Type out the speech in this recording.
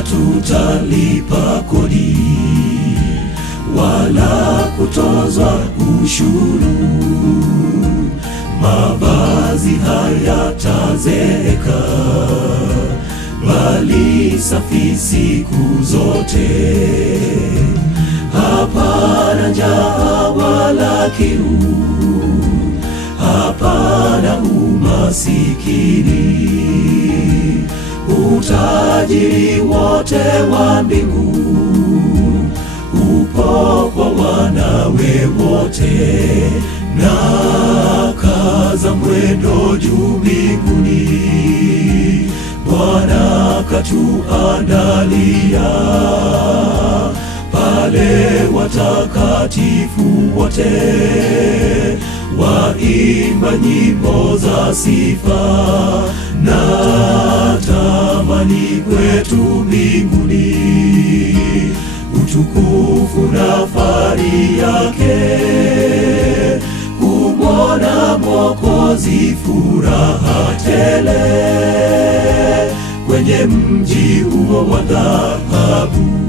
hatutalipa kodi wala kutozwa ushuru. Mavazi hayatazeeka, bali safi siku zote. Hapana njaa wala kiu, hapana umasikini. Utajiri wote wa mbingu upo kwa wanawe wote. Na kaza mwendo juu mbinguni, Bwana katuandalia pale watakatifu wote waimba nyimbo za sifa. Na tamani kwetu mbinguni utukufu na fahari yake, kumwona Mwokozi furaha tele kwenye mji huo wa dhahabu.